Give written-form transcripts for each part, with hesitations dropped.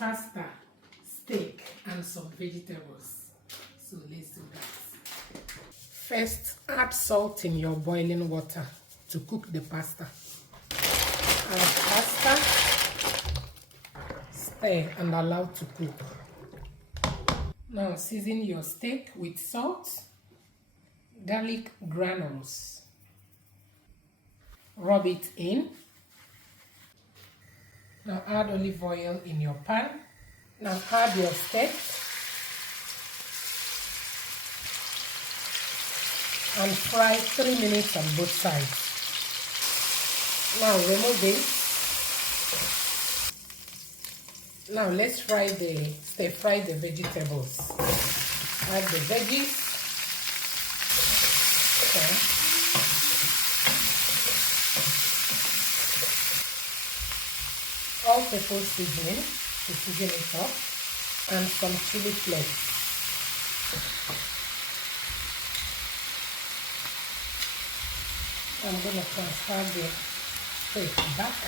pasta, steak, and some vegetables. So let's do that. First, add salt in your boiling water to cook the pasta. Add pasta, stir and allow to cook. Now season your steak with salt, garlic granules. Rub it in. Now add olive oil in your pan. Now add your steak and fry 3 minutes on both sides. Now remove it. Now let's stir fry the vegetables. Add the veggies. Okay. All-purpose seasoning to season it up, and some chili flakes. I'm going to transfer the steak back.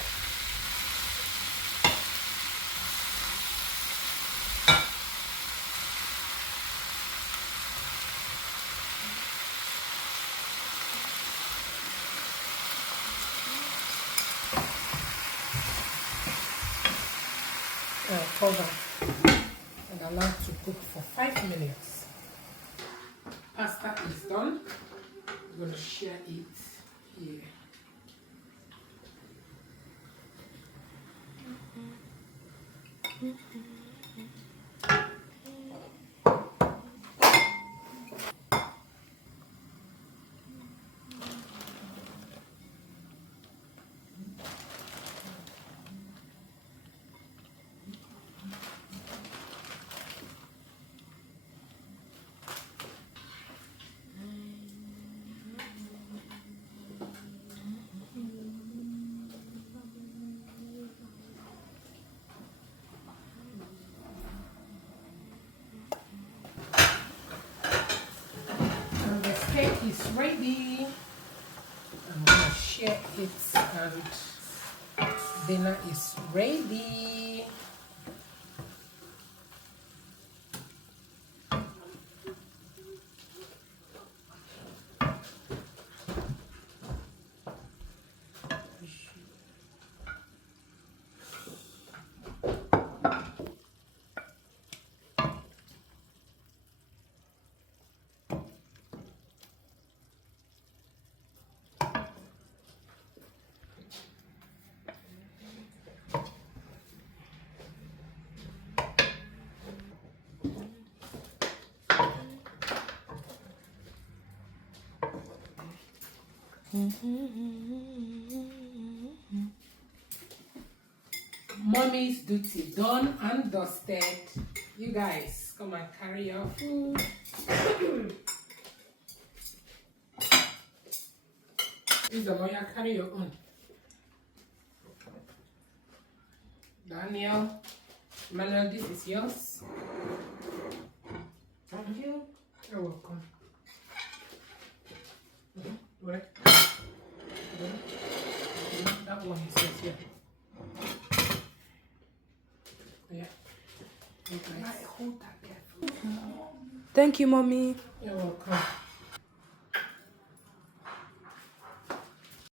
Cover and allow to cook for 5 minutes. Pasta is done. I'm going to share it here. Steak is ready. I'm going to share it, and dinner is ready. Mommy's duty done and dusted. You guys come and carry your food. Uzo, carry your own. Daniel, Manuel, this is yours. Thank you. You're welcome. Right. That one is yours, yeah. Yeah. Okay. Thank you, Mommy. You're welcome.